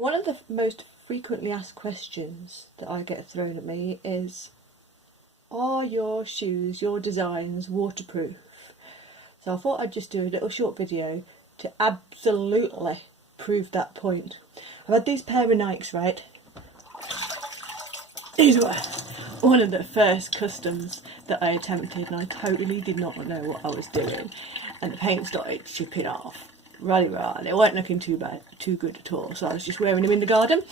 One of the most frequently asked questions that I get thrown at me is, are your shoes, your designs, waterproof? So I thought I'd just do a little short video to absolutely prove that point. I've had these pair of Nikes, right? These were one of the first customs that I attempted, and I totally did not know what I was doing. And the paint started chipping off. Really, they weren't looking too good at all. So I was just wearing them in the garden.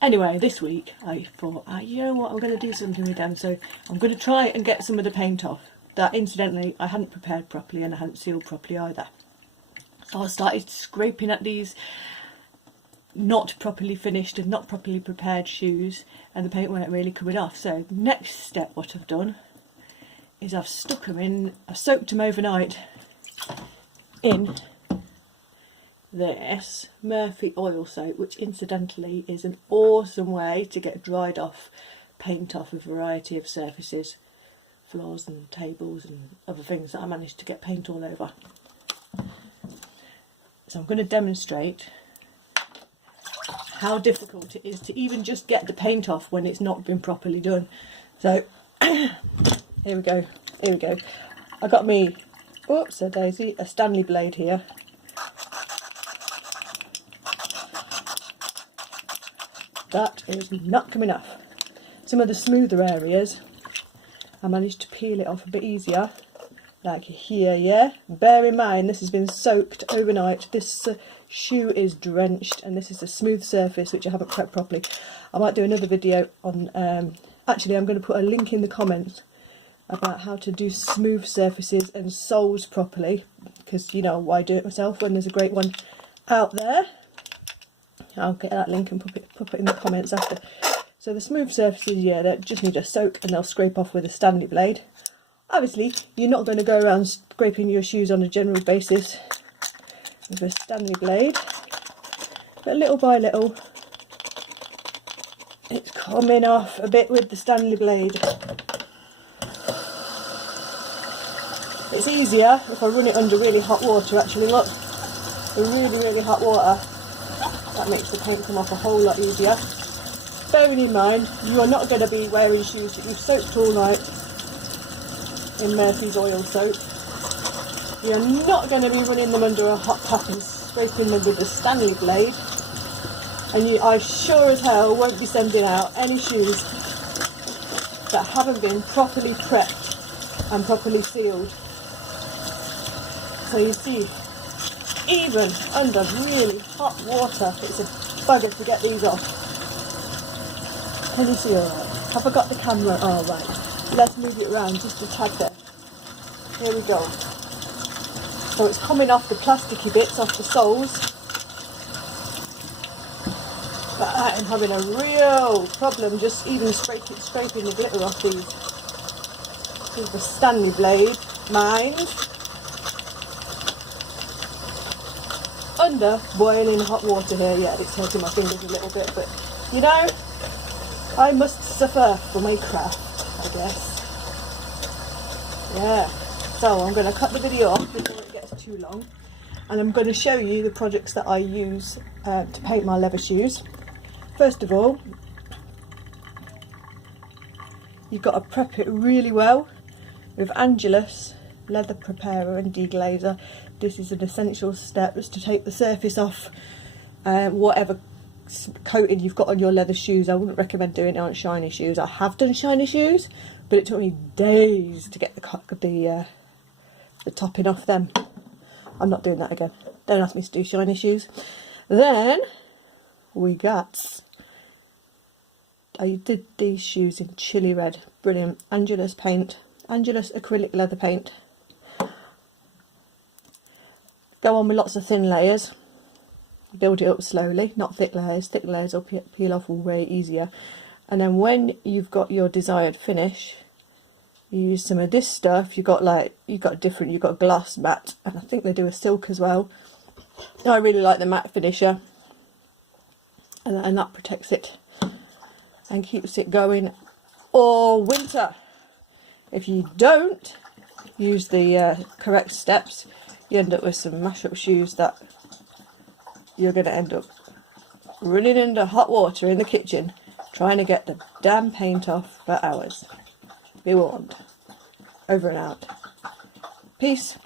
Anyway, this week I thought, you know what, I'm going to do something with them. So I'm going to try and get some of the paint off. That, incidentally, I hadn't prepared properly and I hadn't sealed properly either. So I started scraping at these not properly finished and not properly prepared shoes, and the paint weren't really coming off. So next step, what I've done is I've stuck them in, I've soaked them overnight in this Murphy oil soap, which incidentally is an awesome way to get dried off paint off a variety of surfaces, floors and tables and other things that I managed to get paint all over. So I'm going to demonstrate how difficult it is to even just get the paint off when it's not been properly done. So here we go, I got me, oops a daisy, a Stanley blade here. That is not coming off. Some of the smoother areas I managed to peel it off a bit easier, like here, yeah. Bear in mind this has been soaked overnight. This shoe is drenched, and this is a smooth surface which I haven't prepped properly. I might do another video on, actually I'm going to put a link in the comments about how to do smooth surfaces and soles properly, because, you know, why do it myself when there's a great one out there. I'll get that link and pop it in the comments after. So the smooth surfaces, yeah, they just need a soak and they'll scrape off with a Stanley blade. Obviously, you're not going to go around scraping your shoes on a general basis with a Stanley blade, but little by little, it's coming off a bit with the Stanley blade. It's easier if I run it under really hot water, actually. Look, the really hot water. That makes the paint come off a whole lot easier. Bearing in mind, you are not going to be wearing shoes that you've soaked all night in Murphy's oil soap. You're not going to be running them under a hot tap and scraping them with a Stanley blade. And I sure as hell won't be sending out any shoes that haven't been properly prepped and properly sealed. So you see, even under really hot water, it's a bugger to get these off. Can you see alright? Have I got the camera? Oh, right. Let's move it around just a tad there. Here we go. So it's coming off the plasticky bits off the soles. But I am having a real problem just even scraping the glitter off these. With the Stanley blade, mind. Under boiling hot water here. Yeah, it's hurting my fingers a little bit, but you know, I must suffer for my craft, I guess. Yeah, so I'm going to cut the video off before it gets too long, and I'm going to show you the projects that I use to paint my leather shoes. First of all, you've got to prep it really well with Angelus leather preparer and deglazer. This is an essential step, is to take the surface off whatever coating you've got on your leather shoes. I wouldn't recommend doing it on shiny shoes. I have done shiny shoes, but it took me days to get the topping off them. I'm not doing that again. Don't ask me to do shiny shoes. Then we got, I did these shoes in chili red. Brilliant. Angelus paint, Angelus acrylic leather paint. Go on with lots of thin layers, build it up slowly, not thick layers will peel off way easier. And then when you've got your desired finish, you use some of this stuff. You've got glass matte, and I think they do a silk as well. I really like the matte finisher, and that protects it and keeps it going all winter. If you don't use the correct steps, you end up with some mash-up shoes that you're going to end up running under hot water in the kitchen, trying to get the damn paint off for hours. Be warned. Over and out. Peace.